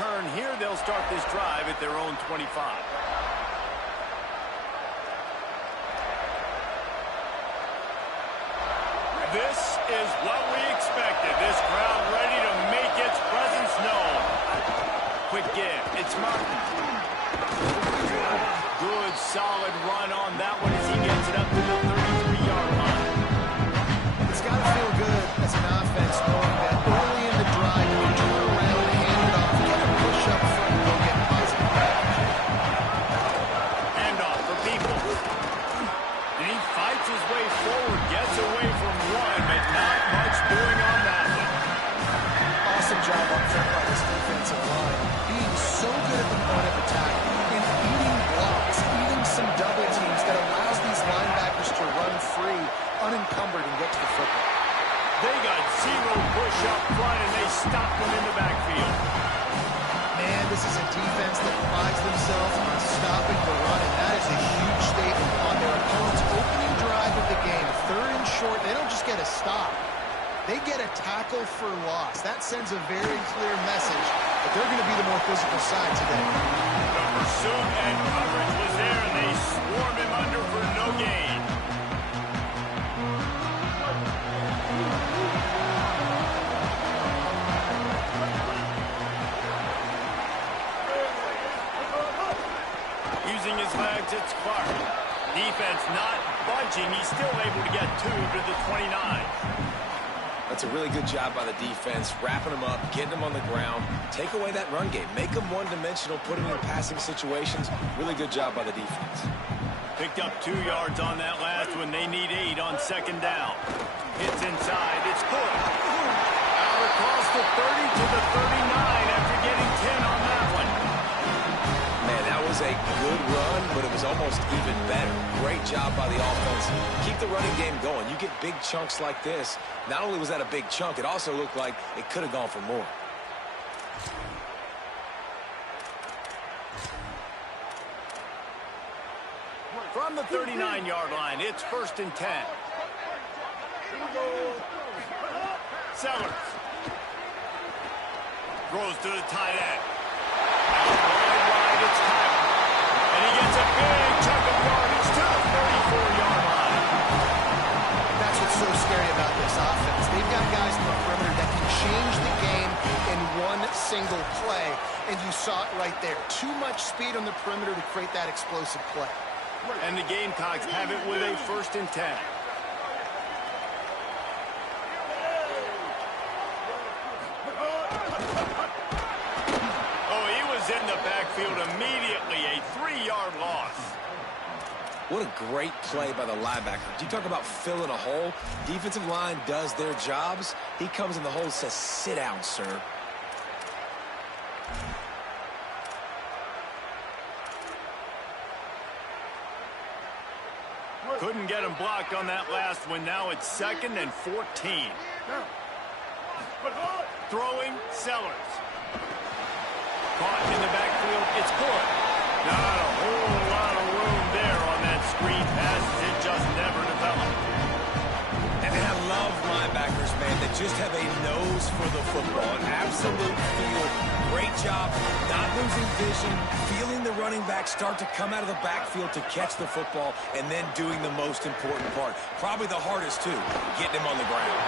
return. Here they'll start this drive at their own 25. This is what we expected. This crowd ready to make its presence known. Quick give. It's Martin. Good, solid run on that one as he gets it up to the 33-yard line. It's got to feel good as an offense knowing that early in the drive you can turn around, hand it off, get a push up front, and go get positive. Handoff for People. And he fights his way forward, gets away from one, but not much doing on that one. Awesome job up front by this defensive line. Being so good at the point of attack and eating blocks, eating some double teams that allows these linebackers to run free, unencumbered, and get to the football. They got zero push up front, and they stopped them in the backfield. Man, this is a defense that prides themselves on stopping the run, and that is a huge statement on their opponent's opening drive of the game. Third and short, they don't just get a stop. They get a tackle for loss. That sends a very clear message that they're going to be the more physical side today. The pursuit and coverage was there, and they swarm him under for no gain. Using his legs, it's Clark. Defense not budging. He's still able to get 2 to the 29. That's a really good job by the defense, wrapping them up, getting them on the ground. Take away that run game. Make them one-dimensional, put them in passing situations. Really good job by the defense. Picked up 2 yards on that last one. They need 8 on second down. Hits inside. It's good. Out across the 30 to the 39 after getting 10 on that one. Man, that was a good run, but it was almost even better. Great job by the offense. Keep the running game going. You get big chunks like this. Not only was that a big chunk, it also looked like it could have gone for more. From the 39-yard line, it's 1st and 10. Sellers. Throws to the tight end. Wide, it's Tyler. And he gets a big chunk of yardage to the 34-yard line. That's what's so scary about this offense. They've got guys in the perimeter that can change the game in one single play, and you saw it right there. Too much speed on the perimeter to create that explosive play. And the Gamecocks have it with a 1st and 10. Oh, he was in the backfield immediately. A 3-yard loss. What a great play by the linebacker. You talk about filling a hole. Defensive line does their jobs. He comes in the hole and says, "Sit down, sir." Couldn't get him blocked on that last one. Now it's 2nd and 14. Throwing, Sellers. Caught in the backfield, it's good. Not a whole lot of room there on that screen pass. It just never developed. And I love linebackers, man, that just have a nose for the football, an absolute feel. Great job not losing vision, feeling the running back start to come out of the backfield to catch the football, and then doing the most important part. Probably the hardest, too, getting him on the ground.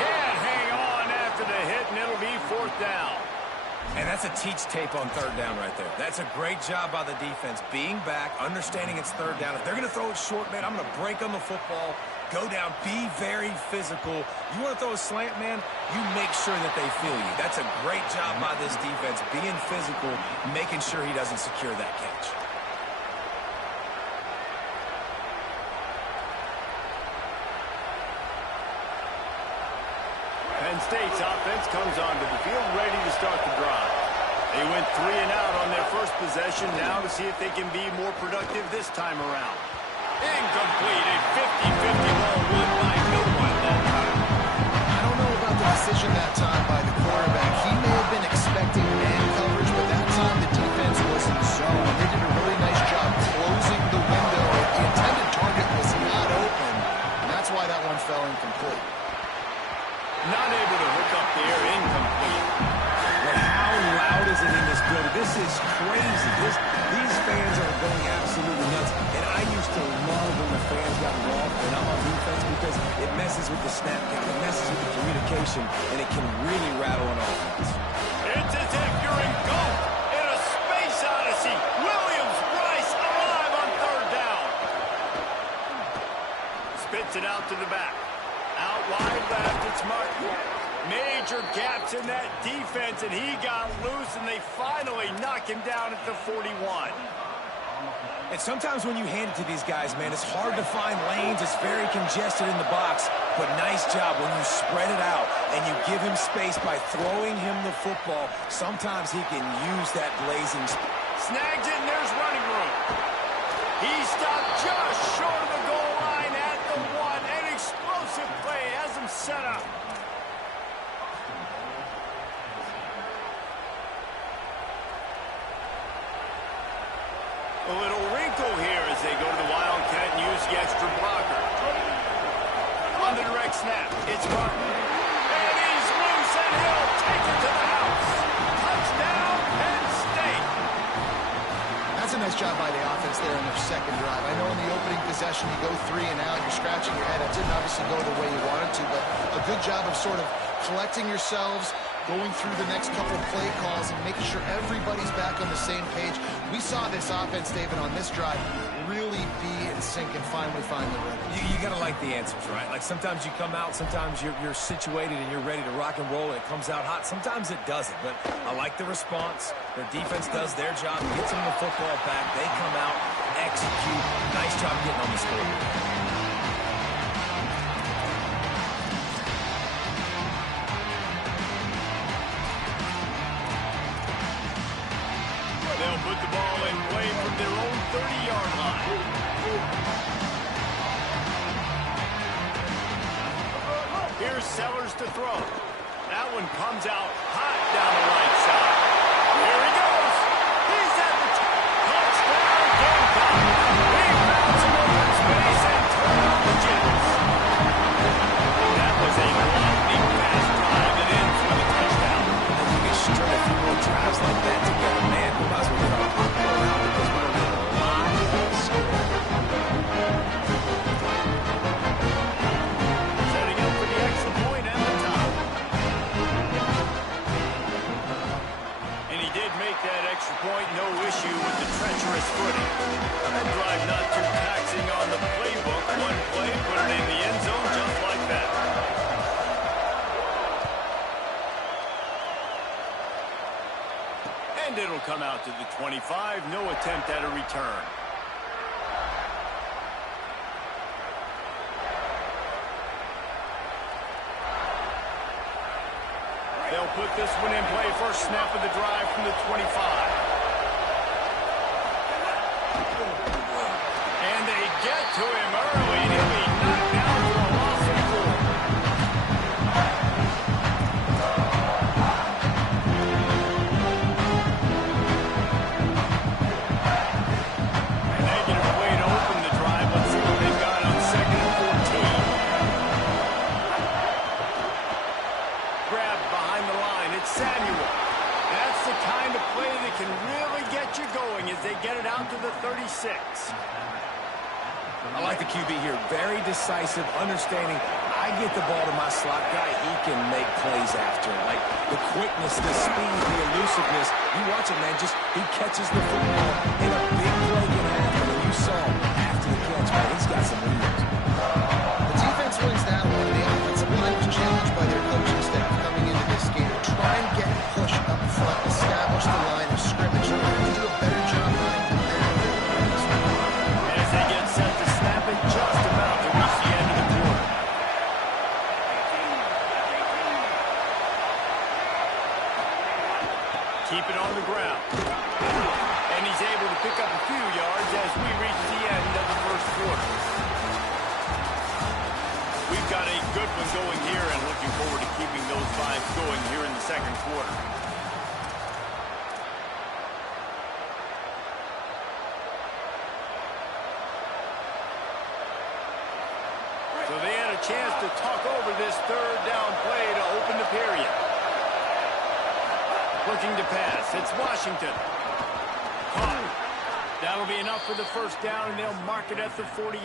Can't hang on after the hit, and it'll be 4th down. And that's a teach tape on 3rd down right there. That's a great job by the defense, being back, understanding it's 3rd down. If they're going to throw it short, man, I'm going to break on the football, go down, be very physical. You want to throw a slant, man, you make sure that they feel you. That's a great job by this defense, being physical, making sure he doesn't secure that catch. Penn State's offense comes onto the field ready to start the drive. They went 3 and out on their first possession, now to see if they can be more productive this time around. Incomplete, a 50-50 ball won by no one that time. I don't know about the decision that time by the quarterback. He may have been expecting man coverage, but that time the defense was in zone. They did a really nice job closing the window. The intended target was not open, and that's why that one fell incomplete. Not able to hook up there, incomplete. But how loud is it in situation, and it can really rattle an offense. It's as if you're engulfed in a space odyssey. Williams-Brice alive on third down. Spits it out to the back. Out wide left, it's Martin. Major gaps in that defense, and he got loose, and they finally knock him down at the 41. And sometimes when you hand it to these guys, man, it's hard to find lanes. It's very congested in the box. But nice job when you spread it out and you give him space by throwing him the football. Sometimes he can use that blazing. Snags it, and there's running room. He stopped just short of the goal line at the 1. An explosive play has him set up. A little wrinkle here as they go to the Wildcat and use the extra blocker. On the direct snap, it's Martin. And he's loose, and he'll take it to the house. Touchdown, Penn State. That's a nice job by the offense there in their second drive. I know in the opening possession you go 3 and out, you're scratching your head. It didn't obviously go the way you wanted to, but a good job of sort of collecting yourselves, going through the next couple play calls and making sure everybody's back on the same page. We saw this offense, David, on this drive really be in sync and finally find the rhythm. You got to like the answers, right? Like sometimes you come out, sometimes you're situated and you're ready to rock and roll and it comes out hot. Sometimes it doesn't, but I like the response. Their defense does their job, gets them the football back. They come out, execute. Nice job getting on the score. They'll put the ball in play from their own 30-yard line. Here's Sellers to throw. That one comes out hot down the right side. Here he goes. He's at the top. Touchdown, Gamecock. He found some open space and turned on the Jets. That was a lightning fast drive that ends with a touchdown. You can string a few more drives like that together, man. We might as well get our popcorn out because we're going to get a lot of score. Setting up for the extra point at the top. And he did make that extra point. No issue with the treacherous footing. That drive not too taxing on the playbook. One play, put it in the end zone just like that. And it'll come out to the 25. No attempt at a return. They'll put this one in play. First snap of the drive from the 25. And they get to him early. And he'll be knocked down for a loss of 4. Negative way to open the drive. Let's see what they've got on 2nd and 14. Grab behind the line. It's Samuel. That's the kind of play that can really get you going as they get it out to the 36. I like the QB here. Very decisive, understanding. I get the ball to my slot guy. He can make plays after. Like the quickness, the speed, the elusiveness. You watch it, man. Just he catches the football in a big play can happen. And you saw him after the catch, man. He's got some wheels. The defense wins that one. The offensive line was challenged by their coaching staff coming into this game to try and get push up front, establish the line of scrimmage. They're going to do a better job running the As they get set to snap it, just about to reach the end of the quarter. Keep it on the ground. And he's able to pick up a few yards as we reach the end of the first quarter. We've got a good one going here and looking forward to keeping those vibes going here in the second quarter. So they had a chance to talk over this third down play to open the period. Looking to pass. It's Washington. Caught. That'll be enough for the first down, and they'll mark it at the 48.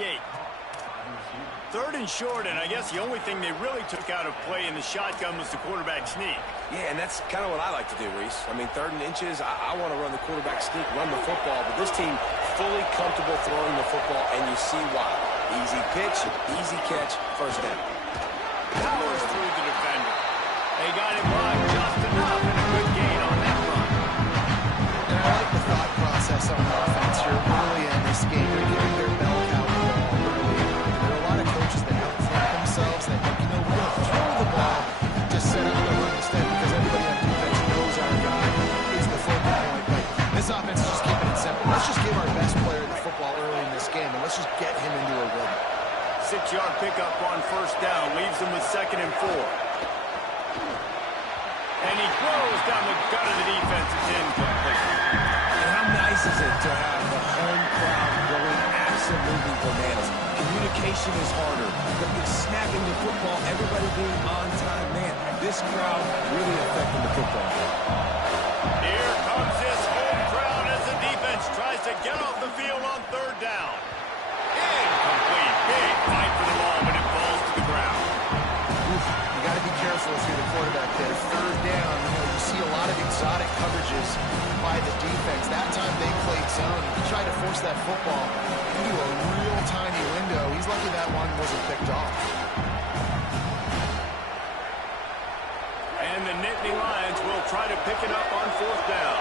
Third and short, and I guess the only thing they really took out of play in the shotgun was the quarterback sneak. Yeah, and that's kind of what I like to do, Reese. I mean, 3rd and inches, I want to run the quarterback sneak, run the football, but this team fully comfortable throwing the football, and you see why. Easy pitch, easy catch, first down. Powers through the defender. They got him blocked just enough, and a good gain on that run. And I like the thought process on offense here early in this game. They're giving their bell cow the ball early. There are a lot of coaches that outthink themselves, that think, we're going to throw the ball, just set up the run instead, because everybody on defense knows our guy is the focal point. But this offense is just keeping it simple. Let's just give our best player the football early in this game, and let's just get him into a rhythm. 6-yard pickup on first down, leaves them with 2nd and 4. And he throws down the gut of the defense. It's incomplete. And how nice is it to have the home crowd going absolutely bananas? Communication is harder, but you're snapping the football, everybody being on time. Man, this crowd really affecting the football game. Here comes this home crowd as the defense tries to get off the field on 3rd down. Incomplete. Big fight for the ball, but it falls to the ground. You got to be careful if you're the quarterback there. 3rd down, you see a lot of exotic coverages by the defense. That time they played zone. He tried to force that football into a real tiny window. He's lucky that one wasn't picked off. And the Nittany Lions will try to pick it up on 4th down.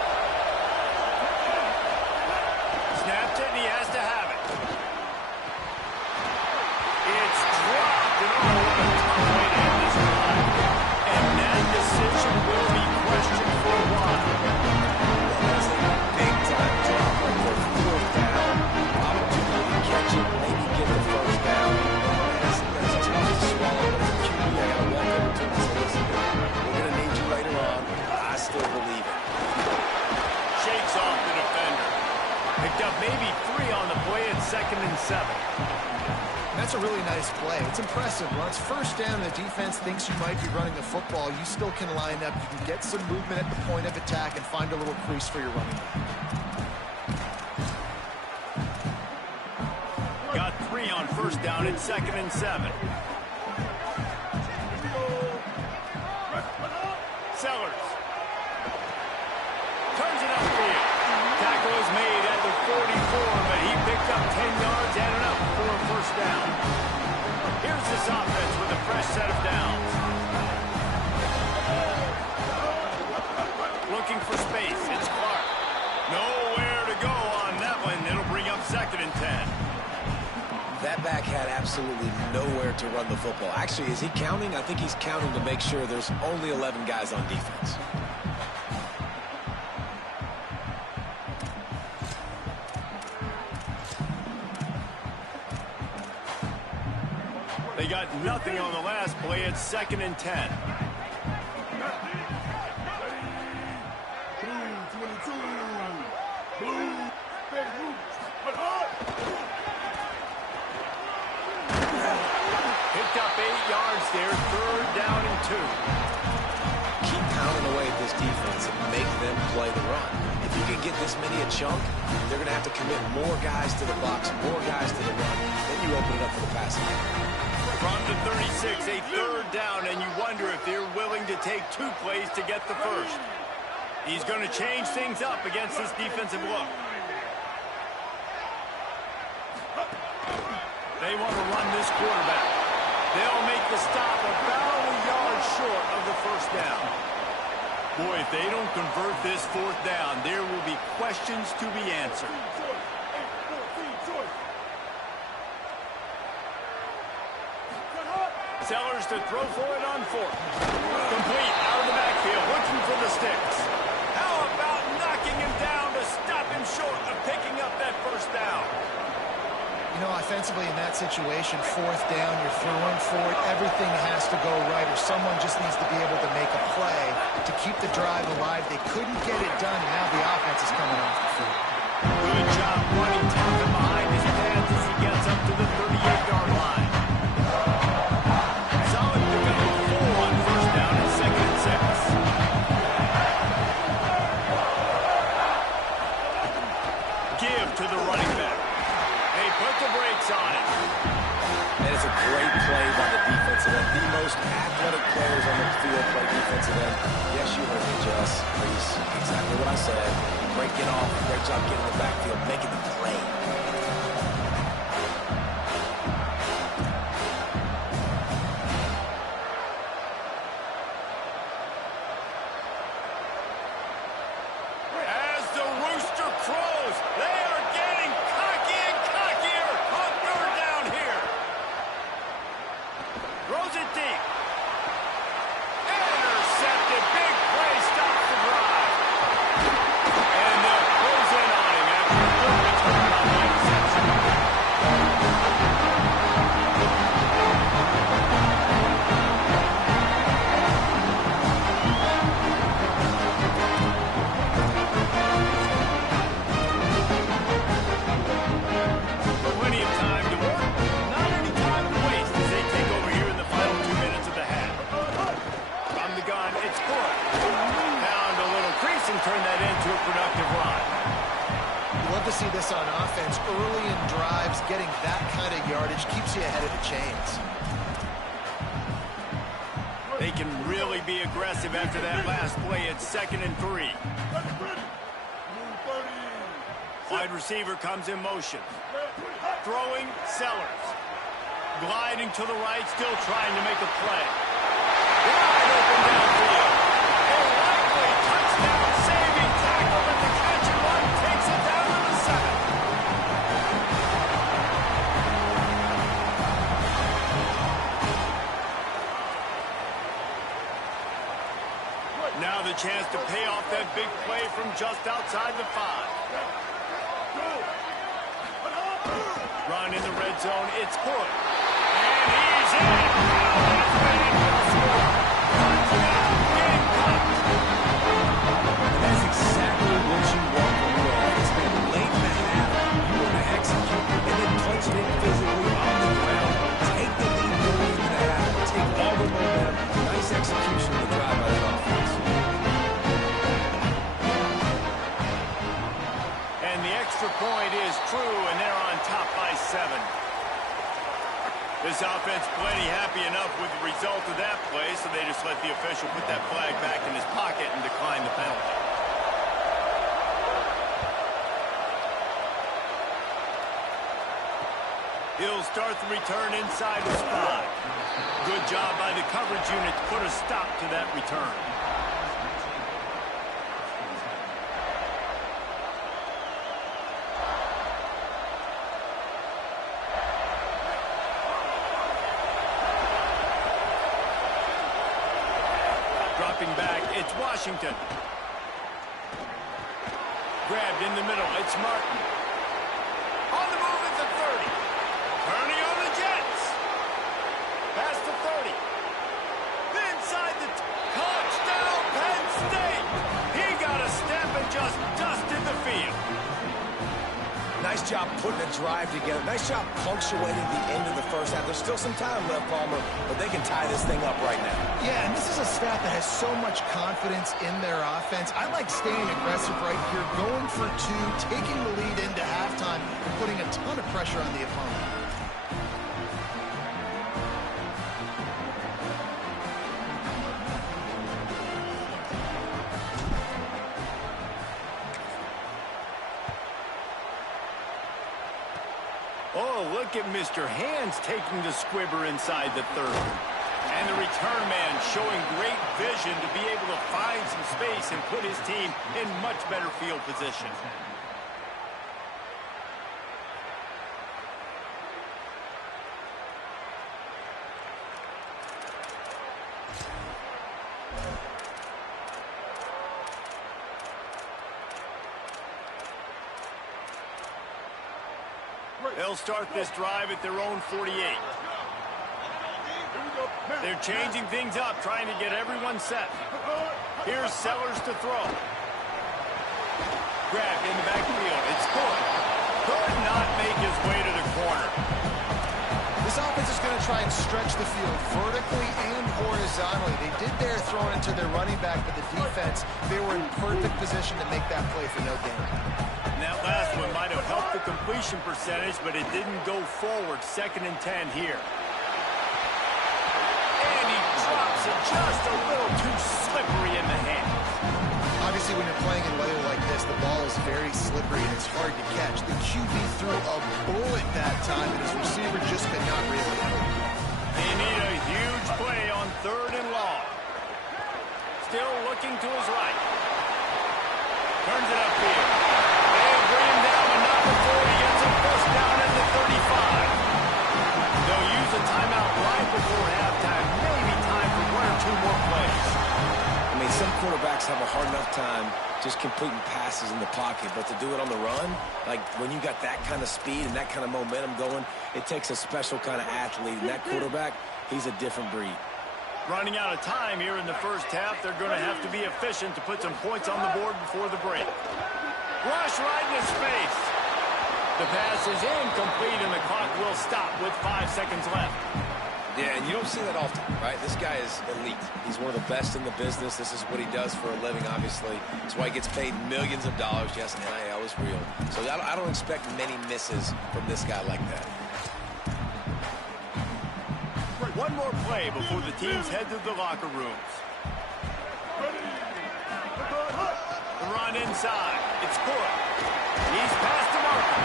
Snapped it, and he has to have it. It's dropped, and oh, what a tough way to end this drive. And that decision will be questioned for a while. That's a big-time drop right there. 4th down. Opportunity to catch it, maybe get the 1st down. That's tough to swallow, but as a QB, I got to walk over to him and say, listen, we're going to need you later on. I still believe it. Shakes off the defender. Picked up maybe 3 on the play at 2nd and 7. That's a really nice play. It's impressive. When it's 1st down and the defense thinks you might be running the football, you still can line up. You can get some movement at the point of attack and find a little crease for your running back. Got 3 on 1st down at 2nd and 7. Sellers. Turns it upfield. Tackle is made at the 44, but he picked up 10 yards and enough for a 1st down. Here's this offense with a fresh set of downs. Looking for space. It's Clark. Nowhere to go on that one. It'll bring up 2nd and 10. That back had absolutely nowhere to run the football. Actually, is he counting? I think he's counting to make sure there's only 11 guys on defense. They got nothing on the last play. It's 2nd and 10. Picked up 8 yards there. 3rd down and 2. Keep pounding away at this defense and make them play the run. If you can get this many a chunk, they're going to have to commit more guys to the box, more guys to the run. Then you open it up for the passing. From the 36, a 3rd down, and you wonder if they're willing to take 2 plays to get the 1st. He's going to change things up against this defensive look. They want to run this quarterback. They'll make the stop about a yard short of the 1st down. Boy, if they don't convert this 4th down, there will be questions to be answered. Sellers to throw for it on 4th. Complete out of the backfield, looking for the sticks. How about knocking him down to stop him short of picking up that 1st down? Offensively in that situation, 4th down, you're throwing for it. Everything has to go right, or someone just needs to be able to make a play to keep the drive alive. They couldn't get it done, and now the offense is coming off the field. Good job running Thompson behind his pads as he gets up to the 38-yard line. Solid pickup of 4 on 1st down and 2nd and 6. Give to the running back. They put the brakes on it. And it's a great play by the defensive end. The most athletic players on the field play defensive end. Yes, you heard me, Jess. Reese, exactly what I said. Breaking off, great job getting in the backfield, making the play. As the rooster crows, they are getting cocky and cockier on third down here. Throws it deep. Intercepted. Big play. Stops the drive. And they'll close in on him after a good return on the interception. Plenty of time to work. Not any time to waste as they take over here in the final 2 minutes of the half. From the gun, it's good. Found a little crease and turned that into a productive run. Love to see this on offense. Early in drives, getting that kind of yardage keeps you ahead of the chains. They can really be aggressive after that last play. It's 2nd and 3. Wide receiver comes in motion. Throwing, Sellers. Gliding to the right, still trying to make a play. Wide open downfield. A likely touchdown saving tackle, and the catch and run takes it down to the 7. Now the chance to pay off that big play from just outside the 5. Run in the red zone, it's good. And he's in. Now he's ready for the score. Touchdown, Gamecocks. And that's exactly what you want from your offense. Man, late in the half, you want to execute and then punch it in physically on the ground. Take the lead going into the half. Take all the momentum. Nice execution of the drive by that offense. And the extra point is true, and they're on top by 7. This offense plenty happy enough with the result of that play, so they just let the official put that flag back in his pocket and decline the penalty. He'll start the return inside the spot. Good job by the coverage unit to put a stop to that return. Dropping back, it's Washington. Grabbed in the middle, it's Martin. On the move at the 30. Turning on the Jets. Past the 30. Inside the touchdown, Penn State. He got a step and just dusted the field. Nice job putting a drive together. Nice job punctuating the end of the first half. There's still some time left, Palmer, but they can tie this thing up right now. Yeah, and this is a staff that has so much confidence in their offense. I like staying aggressive right here, going for 2, taking the lead into halftime, and putting a ton of pressure on the opponent. Oh, look at Mr. Hands taking the squibber inside the 30. And the return man showing great vision to be able to find some space and put his team in much better field position. They'll start this drive at their own 48. They're changing things up, trying to get everyone set. Here's Sellers to throw. Grabbed in the backfield. It's good. Could not make his way to the corner. This offense is going to try and stretch the field vertically and horizontally. They did their throw into their running back, but the defense, they were in perfect position to make that play for no gain. And that last one might have helped the completion percentage, but it didn't go forward. 2nd and 10 here. And he drops it just a little too slippery in the hand. Obviously, when you're playing in weather like this, the ball is very slippery and it's hard to catch. The QB threw a bullet that time, and his receiver just could not reel it in. They need a huge play on 3rd and long. Still looking to his right. Turns it upfield. They bring him down, but not before he gets a first down at the 35. They'll use a timeout right before halftime. Maybe time for 1 or 2 more plays. I mean, some quarterbacks have a hard enough time just completing passes in the pocket, but to do it on the run, like when you got that kind of speed and that kind of momentum going, it takes a special kind of athlete. And that quarterback, he's a different breed. Running out of time here in the first half, they're going to have to be efficient to put some points on the board before the break. Rush right in his face. The pass is incomplete, and the clock will stop with 5 seconds left. Yeah, and you don't see that often, right? This guy is elite. He's one of the best in the business. This is what he does for a living, obviously. That's why he gets paid millions of dollars. Yes, NIL is real. So I don't expect many misses from this guy like that. One more play before the teams head to the locker rooms. The run inside. It's Cook. He's past the marker.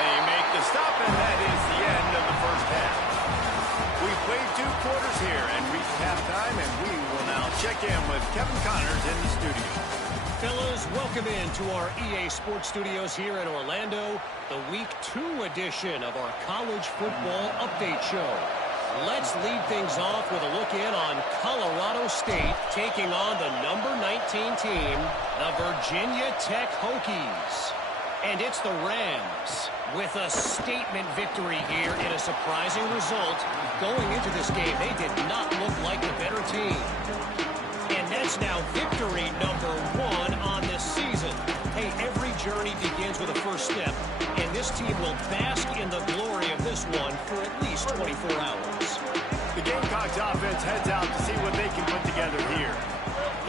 They make the stop, and that is the end of the first half. We've played 2 quarters here and reached halftime, and we will now check in with Kevin Connors in the studio. Fellas, welcome into our EA Sports Studios here in Orlando, the Week 2 edition of our College Football Update Show. Let's lead things off with a look in on Colorado State taking on the number 19 team, the Virginia Tech Hokies. And it's the Rams with a statement victory here in a surprising result. Going into this game, they did not look like the better team. And that's now victory number 1 on this season. Hey, every journey begins with a first step, and this team will bask in the glory of this one for at least 24 hours. The Gamecocks offense heads out to see what they can put together here.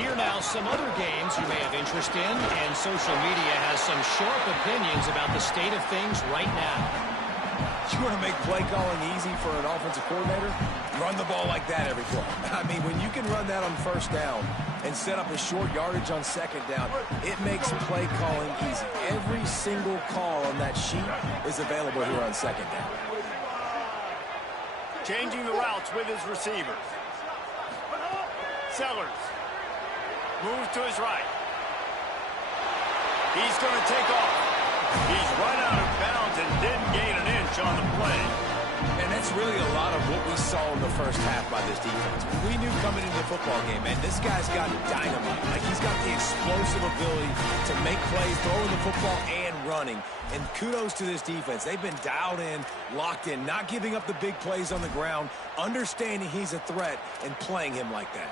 Here now, some other games you may have interest in, and social media has some sharp opinions about the state of things right now. You want to make play calling easy for an offensive coordinator? Run the ball like that every play. I mean, when you can run that on first down and set up a short yardage on second down, it makes play calling easy. Every single call on that sheet is available here on second down. Changing the routes with his receivers. Sellers moves to his right. He's going to take off. He's run out of bounds and didn't gain an inch on the play. And that's really a lot of what we saw in the first half by this defense. We knew coming into the football game, man, this guy's got dynamite. Like, he's got the explosive ability to make plays, throwing the football and running. And kudos to this defense. They've been dialed in, locked in, not giving up the big plays on the ground, understanding he's a threat, and playing him like that.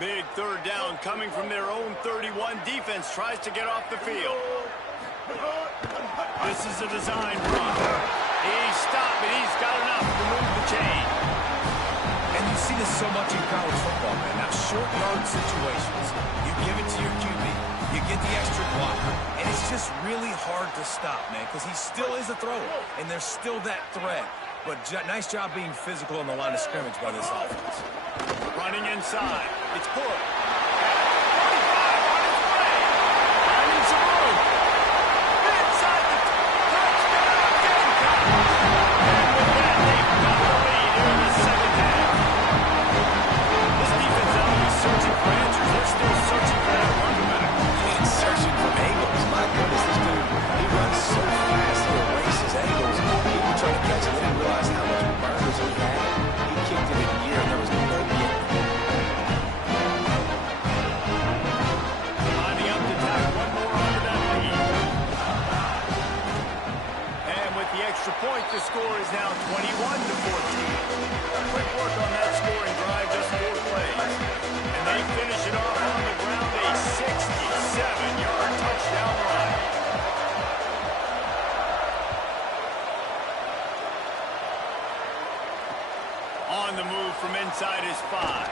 Big 3rd down coming from their own 31. Defense tries to get off the field. This is a design run. He's stopped, and he's got enough to move the chain. And you see this so much in college football, man. Now, short yard situations, you give it to your QB, you get the extra blocker, and it's just really hard to stop, man, because he still is a thrower, and there's still that threat. But nice job being physical on the line of scrimmage by this offense. Running inside. It's Cook. 45 on his way. Finding some room. Inside the touchdown Gamecocks. And with that, they've got the lead here in the second half. This defense not only searching for answers, they're still searching for that running back. He's searching for angles. My goodness, this dude, he runs so fast, he erases angles. He was trying to catch it, he didn't realize how much burners he had. He kicked it in gear, and there was no getting. Lining up to tack one more onto that lead. And with the extra point, the score is now 21-14. Quick work on that scoring drive, just 4 plays. And they finish it off on the ground, a 67-yard touchdown run. On the move from inside his 5.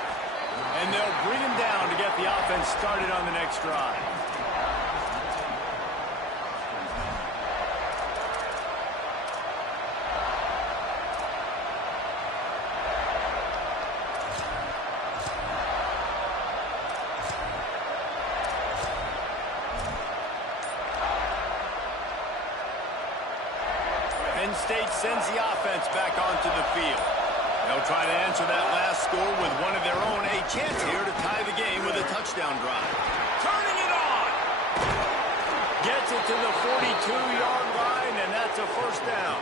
And they'll bring him down to get the offense started on the next drive. State sends the offense back onto the field. They'll try to answer that last score with one of their own. A chance here to tie the game with a touchdown drive. Turning it on! Gets it to the 42-yard line, and that's a first down.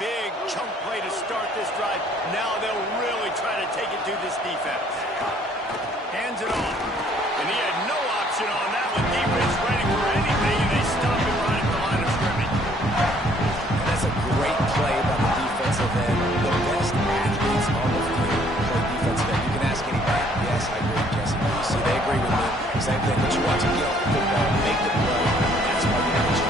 Big chunk play to start this drive. Now they'll really try to take it to this defense. Hands it off. And he had no option on that one. Defense ready for anything, and they stop him right at the line of scrimmage. That's a great play by the defensive end. The best athletes on the field play defensive end. You can ask anybody. Yes, I agree, Jesse. You see, they agree with me. Same thing. But you watch them get off the football, make the play. That's why you have to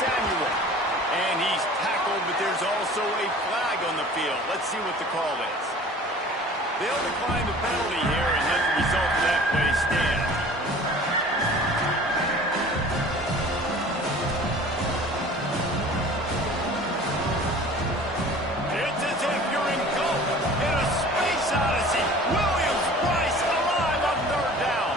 Samuel, and he's tackled, but there's also a flag on the field. Let's see what the call is. They'll decline the penalty here and let the result of that play stand. It's as if you're engulfed in a space odyssey. Williams-Brice alive on third down.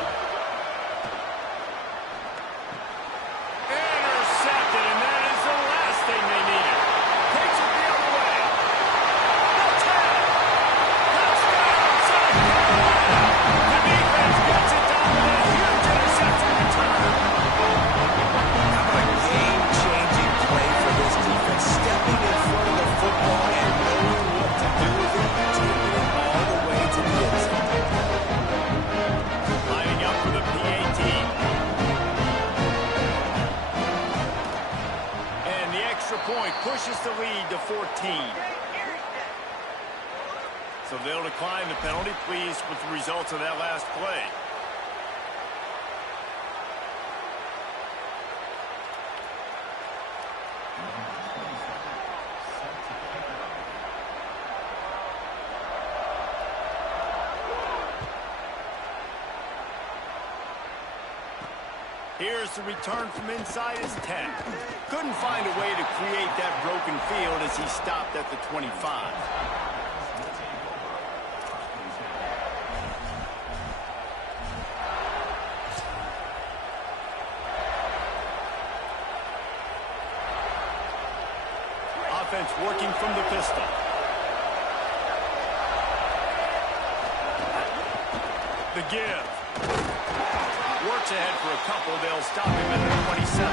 Point pushes the lead to 14. So they'll decline the penalty. Pleased with the results of that last play. Here's the return from inside his 10. Couldn't find a way to create that broken field as he stopped at the 25. Offense working from the pistol. The give. Works ahead for a couple. They'll stop him at the 27.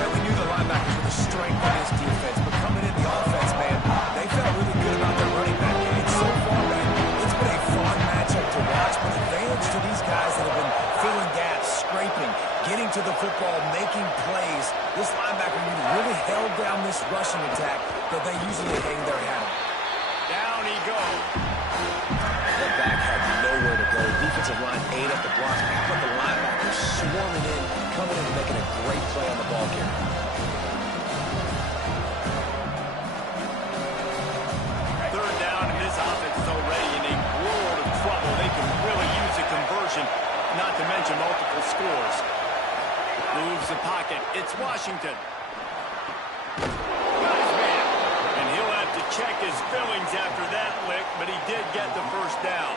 Well, we knew the linebackers were the strength of this defense, but coming in the offense, man, they felt really good about their running back game. So far, man, it's been a fun matchup to watch, but advantage to these guys that have been filling gaps, scraping, getting to the football, making plays. This linebacker unit really held down this rushing attack that they usually hang their hat on. Down he goes. The back had nowhere to go. Defensive line ate up the blocks, but the linebackers swarming in, coming in and making a great play on the ball carrier. Third down, and this offense is already in a world of trouble. They can really use a conversion, not to mention multiple scores. Moves the pocket. It's Washington. Nice man. And he'll have to check his fillings after that lick, but he did get the first down.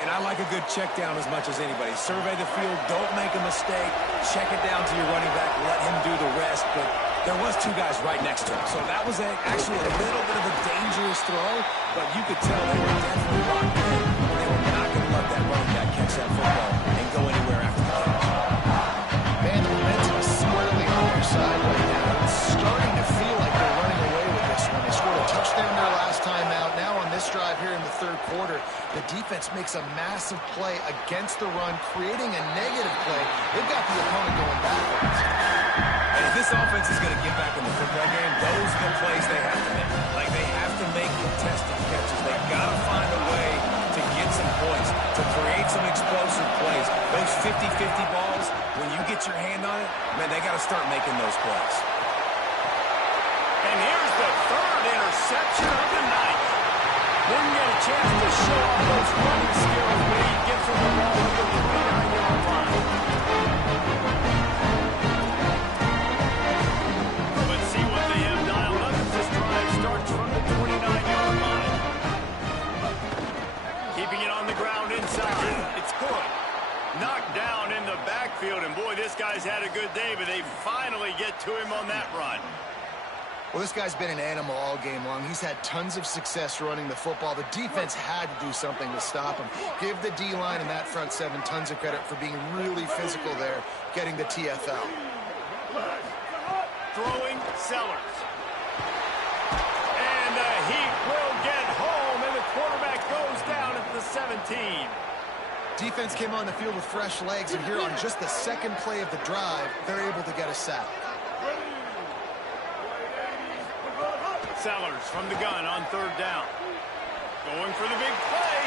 And I like a good check down as much as anybody. Survey the field, don't make a mistake, check it down to your running back, let him do the rest. But there was two guys right next to him. So that was actually a little bit of a dangerous throw, but you could tell they were definitely locked in. They were not going to let that running back catch that football and go anywhere after the catch. Man, the momentum is squarely on their side right now. It's starting to feel like they're running away with this one. They scored a touchdown their last time out. Now on this drive here in the third quarter, the defense makes a massive play against the run, creating a negative play. They've got the opponent going backwards. And if this offense is going to get back in the football game, those are the plays they have to make. Like, they have to make contested catches. They've got to find a way to get some points, to create some explosive plays. Those 50-50 balls, when you get your hand on it, man, they got to start making those plays. And And here's the third interception of the night. Didn't get a chance to show off those running skills, but he gets him the ball at the 29-yard line. Let's see what they have dialed up as this drive starts from the 29-yard line. Keeping it on the ground inside. It's good. Knocked down in the backfield, and boy, this guy's had a good day, but they finally get to him on that run. Well, this guy's been an animal all game long. He's had tons of success running the football. The defense had to do something to stop him. Give the D-line and that front seven tons of credit for being really physical there, getting the TFL. Throwing Sellers. And the Heat will get home, and the quarterback goes down at the 17. Defense came on the field with fresh legs, and here on just the second play of the drive, they're able to get a sack. Sellers from the gun on third down. Going for the big play.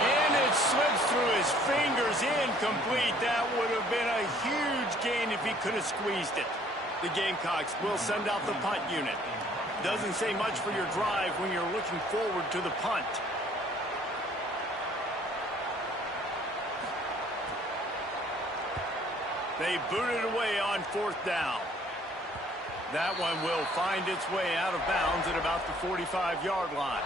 And it slips through his fingers, incomplete. That would have been a huge gain if he could have squeezed it. The Gamecocks will send out the punt unit. Doesn't say much for your drive when you're looking forward to the punt. They boot it away on fourth down. That one will find its way out of bounds at about the 45-yard line.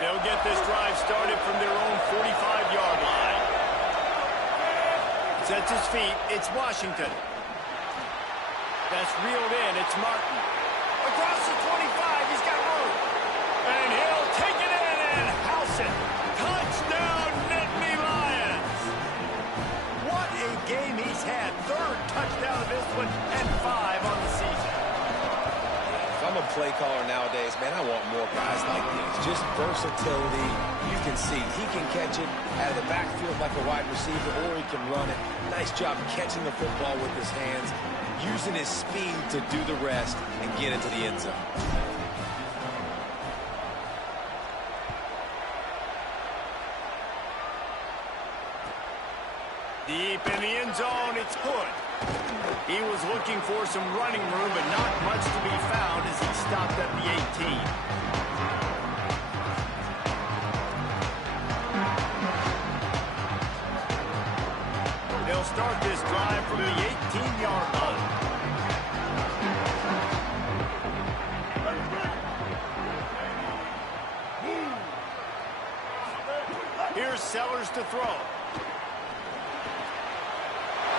They'll get this drive started from their own 45-yard line. Sets his feet. It's Washington. That's reeled in. It's Martin. Across the 25. He's got room. And he'll take it in and house it. Touchdown, Nittany Lions. What a game he's had. Third touchdown of this one and 5 on the season. If I'm a play caller nowadays, man, I want more guys like these. Just versatility. You can see he can catch it out of the backfield like a wide receiver, or he can run it. Nice job catching the football with his hands, using his speed to do the rest and get into the end zone. Deep in the end zone, it's Hood. He was looking for some running room, but not much to be found as he stopped at the 18. They'll start this drive from the 18-yard line. Here's Sellers to throw.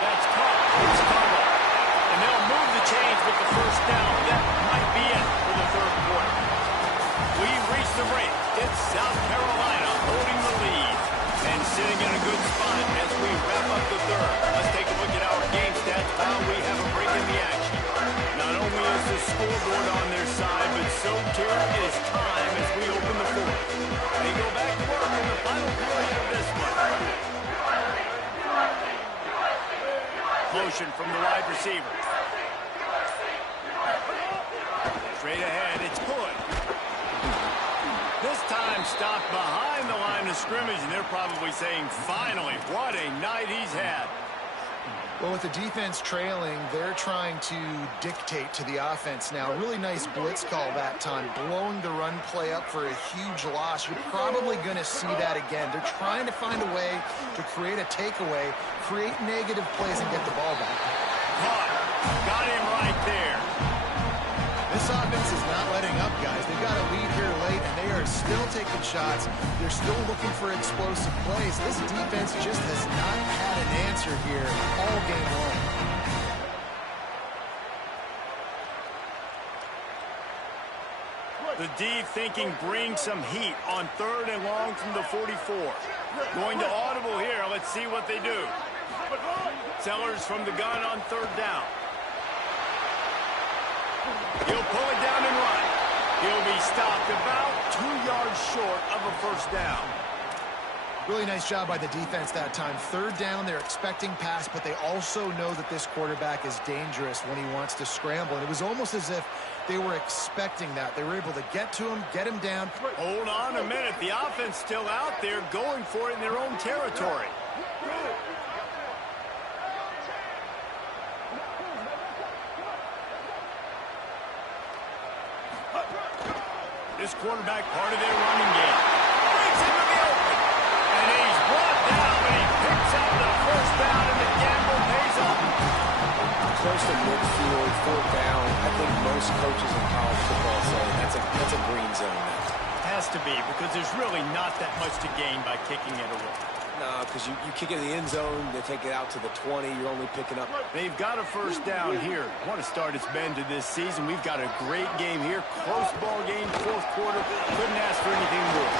That's caught. It's covered. And they'll move the chains with the first down. That might be it for the third quarter. We've reached the break. It's South Carolina holding the lead and sitting in a good spot as we wrap up the third. Let's take a look at our game stats while we have a break in the action. Not only is the scoreboard on their side, but so too is time as we open the fourth. They go back to work in the final period of this one. Motion from the wide receiver. Straight ahead, it's Hood. This time stopped behind the line of scrimmage, and they're probably saying, finally, what a night he's had. Well, with the defense trailing, they're trying to dictate to the offense now. Really nice blitz call that time, blowing the run play up for a huge loss. You're probably going to see that again. They're trying to find a way to create a takeaway, create negative plays, and get the ball back. Got him right there. This offense is not letting up, guys. They've got a lead here late, and they are still taking shots. They're still looking for explosive plays. This defense just has not had an answer here all game long. The deep thinking brings some heat on third and long from the 44. Going to audible here. Let's see what they do. Sellers from the gun on third down. He'll pull it down and run. He'll be stopped about 2 yards short of a first down. Really nice job by the defense that time. Third down, they're expecting pass, but they also know that this quarterback is dangerous when he wants to scramble. And it was almost as if they were expecting that. They were able to get to him, get him down. Hold on a minute. The offense still out there going for it in their own territory. This quarterback part of their running game. Breaks into the open. And he's brought down, and he picks up the first down, and the gamble pays off. Close to midfield, fourth down. I think most coaches in college football say that's a green zone now. Has to be, because there's really not that much to gain by kicking it away. No, because you kick it in the end zone, they take it out to the 20, you're only picking up. They've got a first down here. What a start it's been to this season. We've got a great game here. Close ball game, fourth quarter. Couldn't ask for anything more.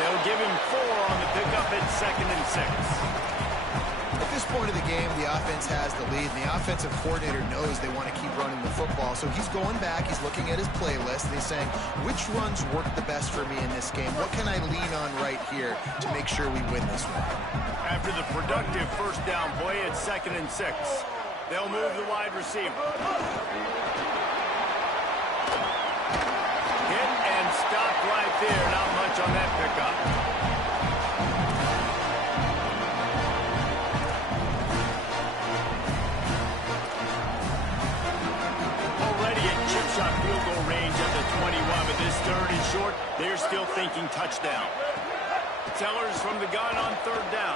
They'll give him 4 on the pickup at 2nd and 6. At this point of the game, the offense has the lead, and the offensive coordinator knows they want to keep running the football. So he's going back, he's looking at his playlist, and he's saying, which runs work the best for me in this game? What can I lean on right here to make sure we win this one? After the productive first down play at 2nd and 6, they'll move the wide receiver. Hit and stop right there. Not much on that pickup. Shot field goal range at the 21, but this 3rd and short, they're still thinking touchdown. Sellers from the gun on 3rd down.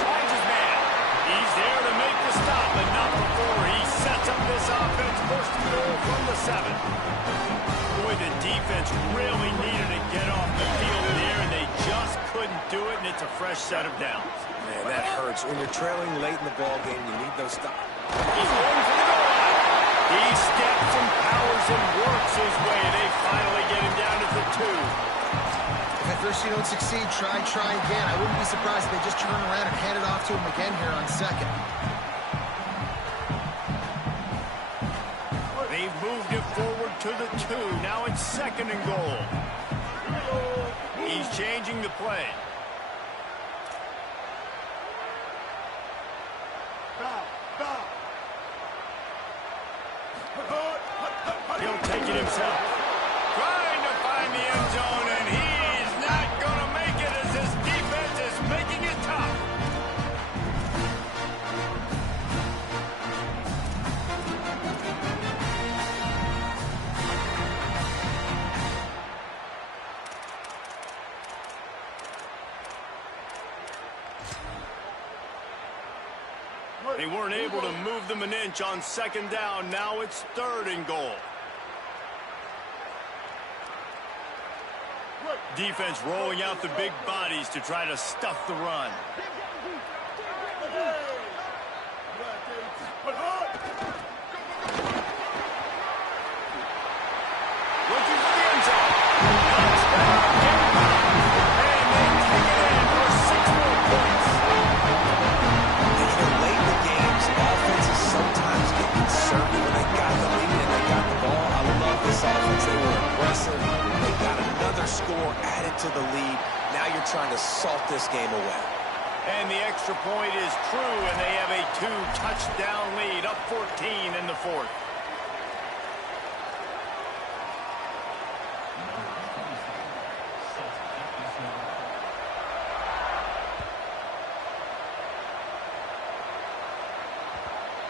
Finds his man. He's there to make the stop, but not before he sets up this offense. 1st and goal from the 7. Boy, the defense really needed to get off the field there, and they just couldn't do it, and it's a fresh set of downs. Man, that hurts. When you're trailing late in the ball game, you need those stops. He's going for the goal line. He steps and powers and works his way. They finally get him down to the 2. If at first you don't succeed, try again. I wouldn't be surprised if they just turn around and hand it off to him again here on 2nd. They've moved it forward to the 2. Now it's 2nd and goal. He's changing the play. He'll take it himself. Trying to find the end zone, and he's not going to make it as his defense is making it tough. They weren't able to move them an inch on 2nd down. Now it's 3rd and goal. Defense rolling out the big bodies to try to stuff the run. Looking for the end zone. Touchdown, and they take it in for 6 more points. Late in the games, offenses sometimes get conservative when they got the lead and they got the ball. I love this offense. They were aggressive. They got another score added to the lead. Now you're trying to salt this game away. And the extra point is true, and they have a 2-touchdown lead, up 14 in the 4th.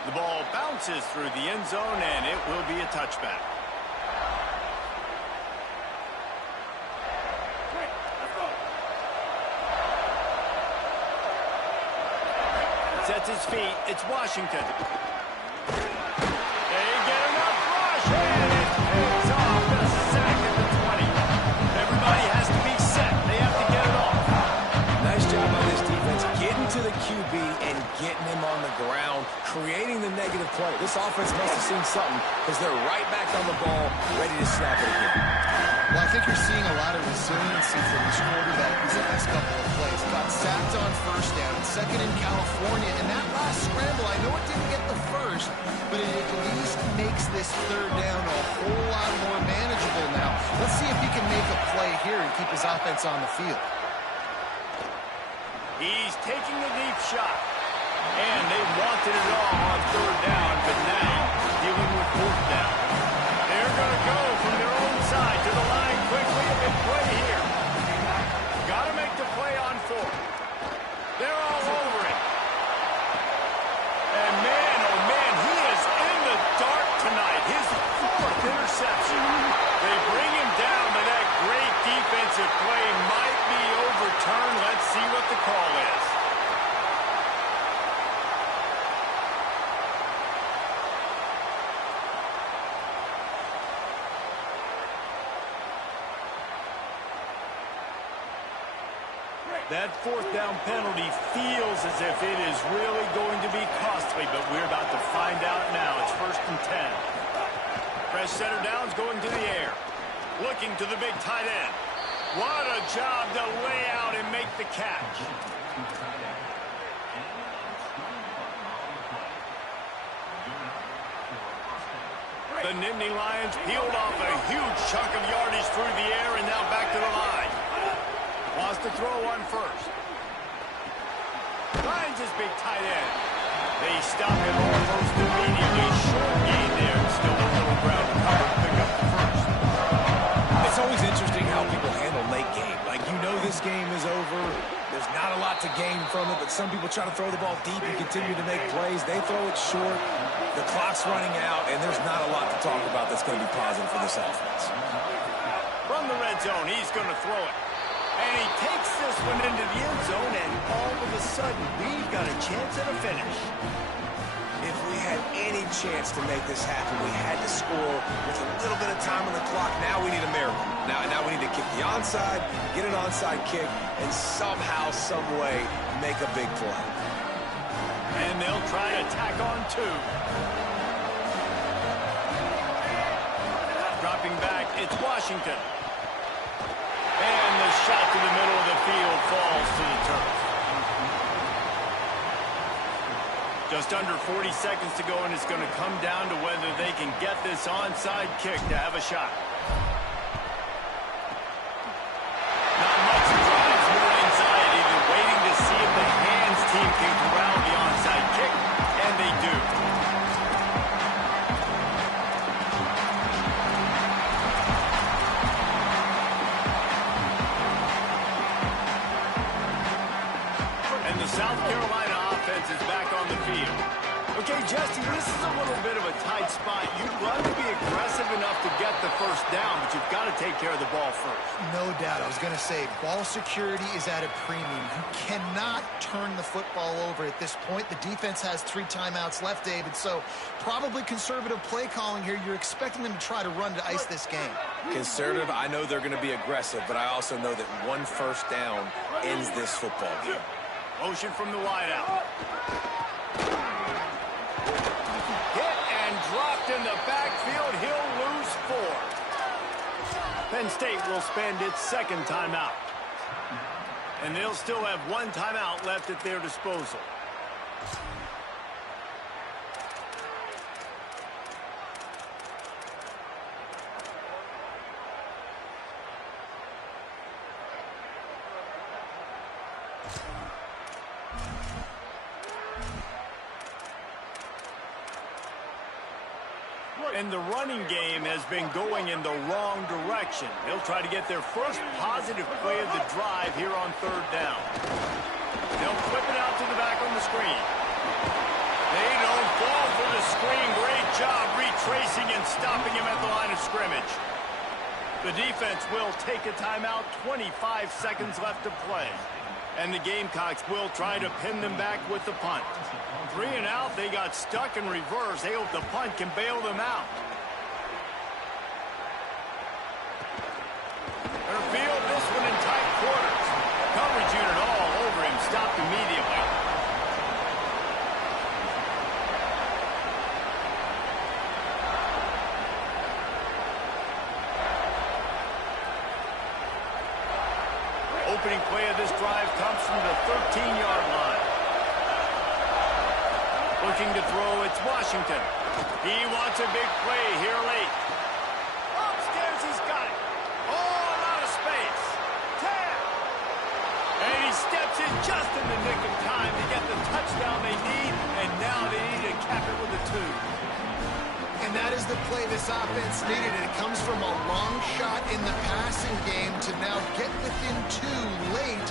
The ball bounces through the end zone, and it will be a touchback. Sets his feet. It's Washington. They get enough rush, and it pays off the sack at the 20. Everybody has to be set. They have to get it off. Nice job on this defense, getting to the QB and getting him on the ground, creating the negative play. This offense must have seen something because they're right back on the ball, ready to snap it again. Well, I think you're seeing a lot of resiliency from this quarterback these last couple of plays. Got sacked on first down, second in California, and that last scramble, I know it didn't get the first, but it at least makes this third down a whole lot more manageable now. Let's see if he can make a play here and keep his offense on the field. He's taking a deep shot. And they wanted it all on third down, but now dealing with fourth down. They're going to go from their own side to the line quickly. A big play here. Got to make the play on fourth. They're all over it. And man, oh man, he is in the dark tonight. His fourth interception. They bring him down, but that great defensive play might be overturned. Let's see what the call is. That fourth down penalty feels as if it is really going to be costly, but we're about to find out now. It's 1st and 10. Fresh center down's going to the air. Looking to the big tight end. What a job to lay out and make the catch. The Nittany Lions peeled off a huge chunk of yardage through the air and now back to the line. Wants to throw on first. Finds his big tight end. They stop him almost immediately. Short gain there. Still a little ground cover. Pick up the first. It's always interesting how people handle late game. Like, you know this game is over. There's not a lot to gain from it, but some people try to throw the ball deep and continue to make plays. They throw it short. The clock's running out, and there's not a lot to talk about that's going to be positive for this offense. From the red zone, he's going to throw it. And he takes this one into the end zone, and all of a sudden, we've got a chance at a finish. If we had any chance to make this happen, we had to score with a little bit of time on the clock. Now we need a miracle. Now we need to kick the onside, get an onside kick, and somehow, some way, make a big play. And they'll try to tack on two. Dropping back, it's Washington. And the shot to the middle of the field falls to the turf. Just under 40 seconds to go, and it's going to come down to whether they can get this onside kick to have a shot. Not much drives more anxiety than waiting to see if the hands team can corral the onside kick, and they do. South Carolina offense is back on the field. Okay, Jesse, this is a little bit of a tight spot. You'd love to be aggressive enough to get the first down, but you've got to take care of the ball first. No doubt. I was going to say, ball security is at a premium. You cannot turn the football over at this point. The defense has 3 timeouts left, David, so probably conservative play calling here. You're expecting them to try to run to ice this game. Conservative, I know they're going to be aggressive, but I also know that one first down ends this football game. Motion from the wideout. Hit and dropped in the backfield. He'll lose 4. Penn State will spend its second timeout. And they'll still have 1 timeout left at their disposal. And the running game has been going in the wrong direction. They'll try to get their first positive play of the drive here on third down. They'll flip it out to the back on the screen. They don't fall for the screen. Great job retracing and stopping him at the line of scrimmage. The defense will take a timeout. 25 seconds left to play. And the Gamecocks will try to pin them back with the punt. 3 and out, they got stuck in reverse. They hope the punt can bail them out. They'll field this one in tight quarters. Coverage unit all over him, stopped immediately. opening play of this drive comes from the 13-yard line. Looking to throw, it's Washington. He wants a big play here late. Upstairs, he's got it. All out of space. 10. And he steps in just in the nick of time to get the touchdown they need, and now they need to cap it with a 2. And that is the play this offense needed. And it comes from a long shot in the passing game to now get within 2 late.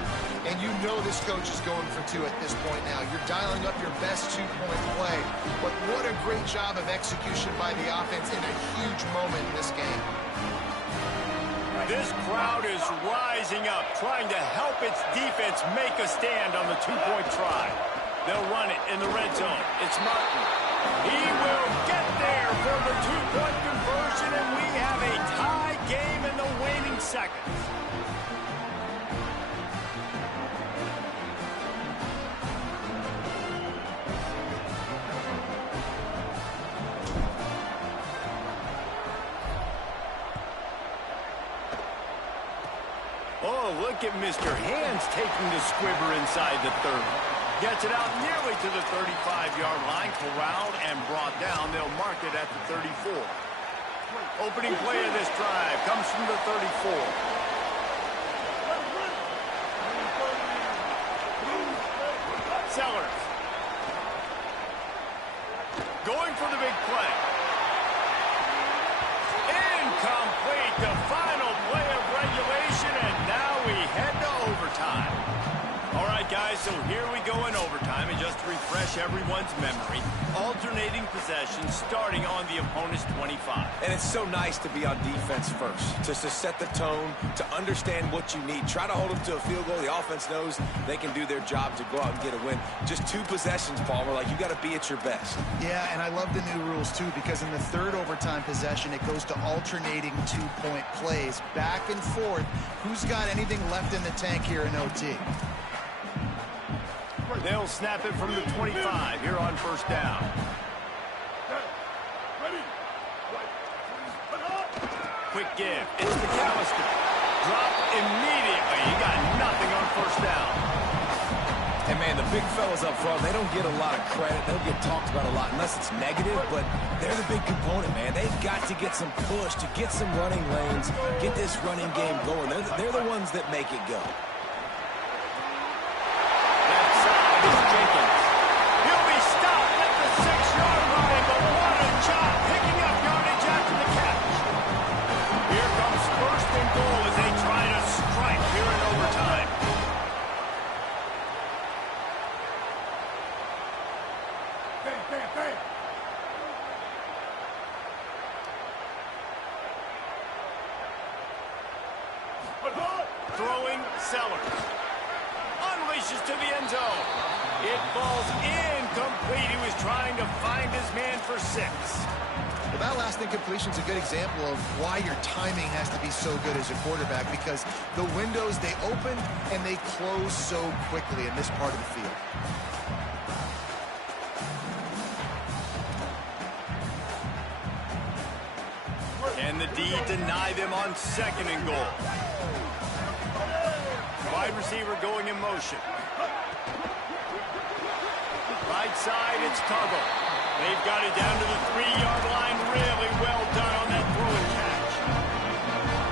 And you know this coach is going for 2 at this point now. You're dialing up your best 2-point play. But what a great job of execution by the offense in a huge moment in this game. This crowd is rising up, trying to help its defense make a stand on the 2-point try. They'll run it in the red zone. It's Martin. He will get there for the 2-point conversion, and we have a tie game in the waning seconds. Oh, look at Mr. Hands taking the squibber inside the 30. Gets it out nearly to the 35-yard line, corralled and brought down. They'll mark it at the 34. Opening play of this drive comes from the 34. Sellers. Going for the big play. Incomplete. The final play of regulation, and now we head to overtime. All right, guys, so here we go in overtime, and just to refresh everyone's memory, alternating possessions starting on the opponent's 25. And it's so nice to be on defense first, just to set the tone, to understand what you need. Try to hold them to a field goal. The offense knows they can do their job to go out and get a win. Just 2 possessions, Palmer, like you got to be at your best. Yeah, and I love the new rules, too, because in the 3rd overtime possession, it goes to alternating 2-point plays, back and forth. Who's got anything left in the tank here in OT? They'll snap it from the 25 here on first down. Quick give. It's McAllister. Drop immediately. You got nothing on first down. And, man, the big fellas up front, they don't get a lot of credit. They'll get talked about a lot unless it's negative, but they're the big component, man. They've got to get some push, to get some running lanes, get this running game going. They're the ones that make it go. Jenkins. He'll be stopped at the 6-yard line, but what a job picking up yardage after the catch. Here comes first and goal as they try to strike here in overtime. Throwing Sellers. Unleashes to the end zone. It falls incomplete. He was trying to find his man for 6. Well, that last incompletion is a good example of why your timing has to be so good as a quarterback, because the windows, they open and they close so quickly in this part of the field. Can the D deny them on 2nd and goal? Wide receiver going in motion. Right side, it's Tuggle. They've got it down to the 3-yard line. Really well done on that throw and catch.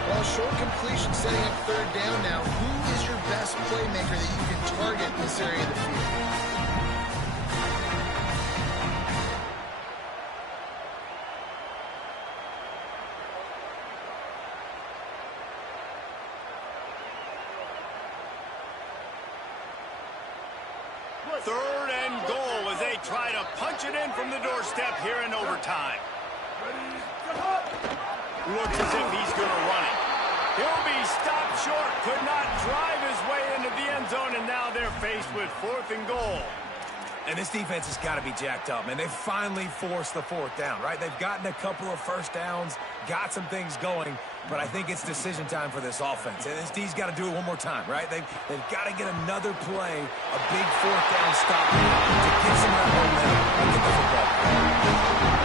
Well, short completion setting up 3rd down now. Who is your best playmaker that you can target in this area of the field? Third and goal as they try to punch it in from the doorstep here in overtime. Looks as if he's going to run it. He'll be stopped short. Could not drive his way into the end zone, and now they're faced with 4th and goal. And this defense has got to be jacked up, man. They've finally forced the 4th down, right? They've gotten a couple of first downs, got some things going, but I think it's decision time for this offense. And this D's got to do it one more time, right? They've got to get another play, a big 4th down stop to get some of that momentum and get the football.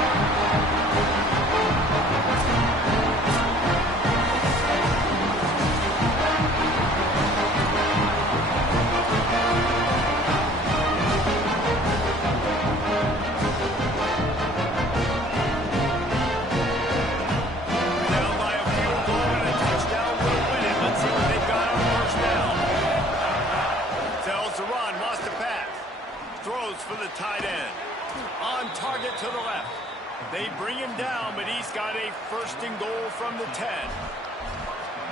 They bring him down, but he's got a first and goal from the 10.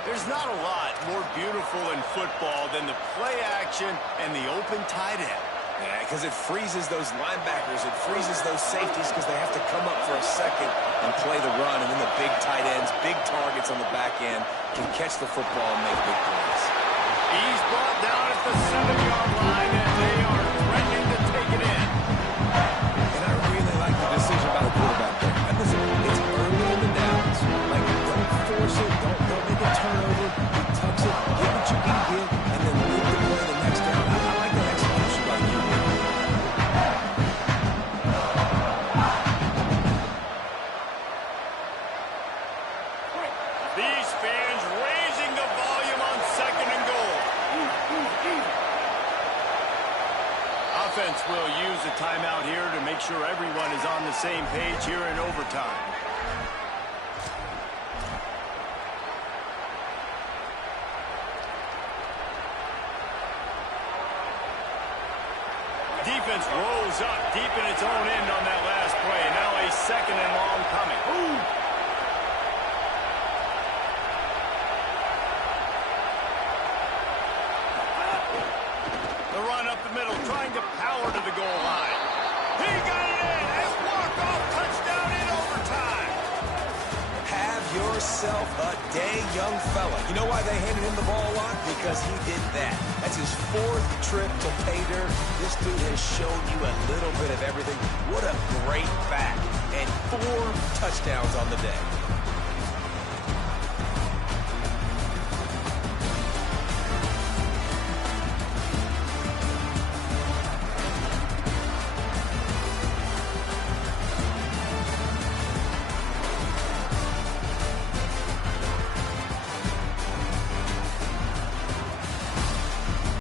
There's not a lot more beautiful in football than the play action and the open tight end. Yeah, because it freezes those linebackers. It freezes those safeties because they have to come up for a second and play the run. And then the big tight ends, big targets on the back end can catch the football and make big plays. He's brought down at the 7-yard line, and they are threatening to take it in. And I really like the decision by the quarterback there. And listen, it's early in the downs. Like, don't force it. Don't make a turnover. He tucks it, get what you can get, and then look to play the next down. I like that execution by the QB. These fans raising the volume on second and goal. Offense will use a timeout here to make sure everyone is on the same page here in overtime. Defense rolls up deep in its own end on that last play. Now a second and long coming. The run up the middle, trying to power to the goal line. He got it in. A walk-off touchdown in overtime. Have yourself a day, young fella. You know why they handed him the ball a lot? Because he did that. That's his 4th trip to pay dirt. This dude has shown you a little bit of everything. What a great back. And 4 touchdowns on the day.